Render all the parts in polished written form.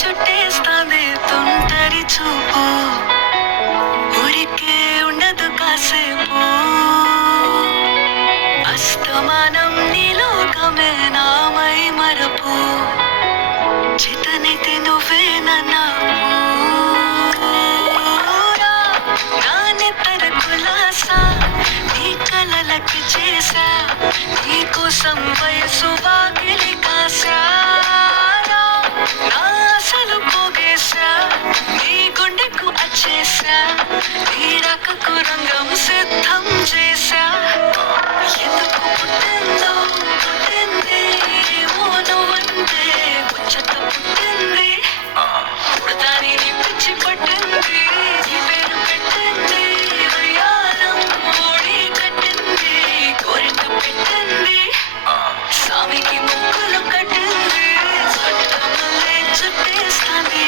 చుట్టేస్తాంది తుంటరి చూపు ఊరికే ఉండదు కాసేపు అస్తమానం నీలోకమే నామై మరపు చితనితి నువ్వే నానెత్తర కులాసా నీ కలలకి చేసా నీ కోసం వయసు వాకిలి కాసా నా అసలు పోగేశా నీ గుండెకు అచ్చేసా నీ రకకు రంగం సిద్ధం చేశా ఎందుకు పుట్టిందో పుట్టింది ఏమో నువ్వంటే ముచ్చట పుట్టింది పుడతాని నీ పిచ్చి పట్టింది నీ పేరు పెట్టింది వయ్యారం ఓడి కట్టింది కోరిక పెట్టింది స్వామికి ముక్కులు కట్టింది చుట్టమల్లే చుట్టేస్తాంది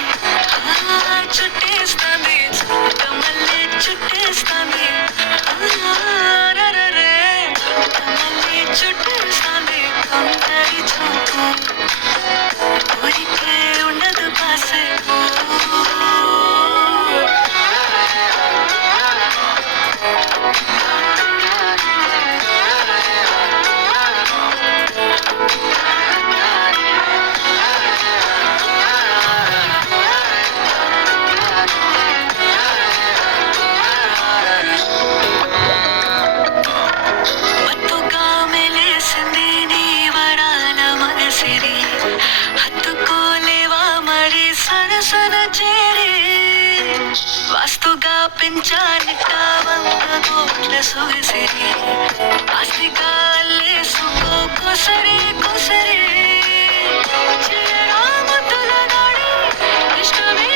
చుట్టేస్తాంది చుట్టమల్లే చుట్టేస్తాంది రరరే చుట్టమల్లే చుట్టేస్తాంది కొందరి చూపు ఊరికే ఉండదు కాసేపు మత్తుగా మెలేసింది నీ వరాల మనసిరి హత్తుకోలేవా మరి సరసన చేరి వాస్తుగా పెంచాలిట 100 కోట్ల సొగసిరి ఆస్తిగా అల్లేసుకో కొసరి కొసరి చేయరా ముద్దుల దాడి ఇష్టమే